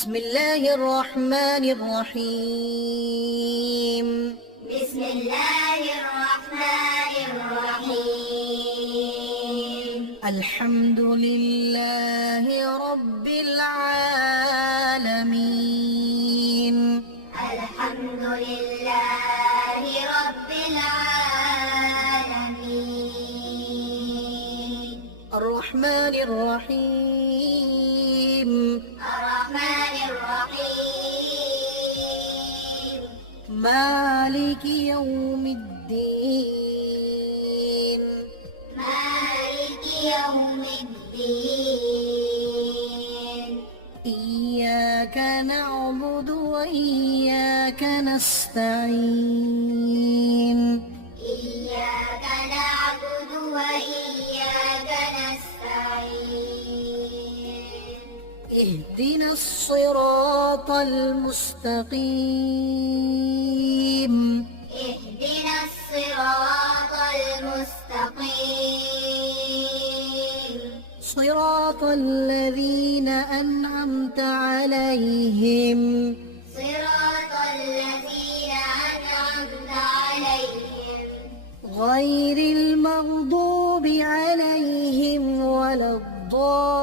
بسم الله الرحمن الرحيم. بسم الله الرحمن الرحيم. الحمد لله رب العالمين. الحمد لله رب العالمين. الرحمن الرحيم. الرحمن الرحيم. مالك يوم الدين. مالك يوم الدين. إياك نعبد وإياك نستعين. إياك نعبد وإياك نستعين. اهدنا الصراط المستقيم. اهدنا الصراط المستقيم. صراط الذين أنعمت عليهم صراط الذين أنعمت عليهم غير المغضوب عليهم ولا الضالين.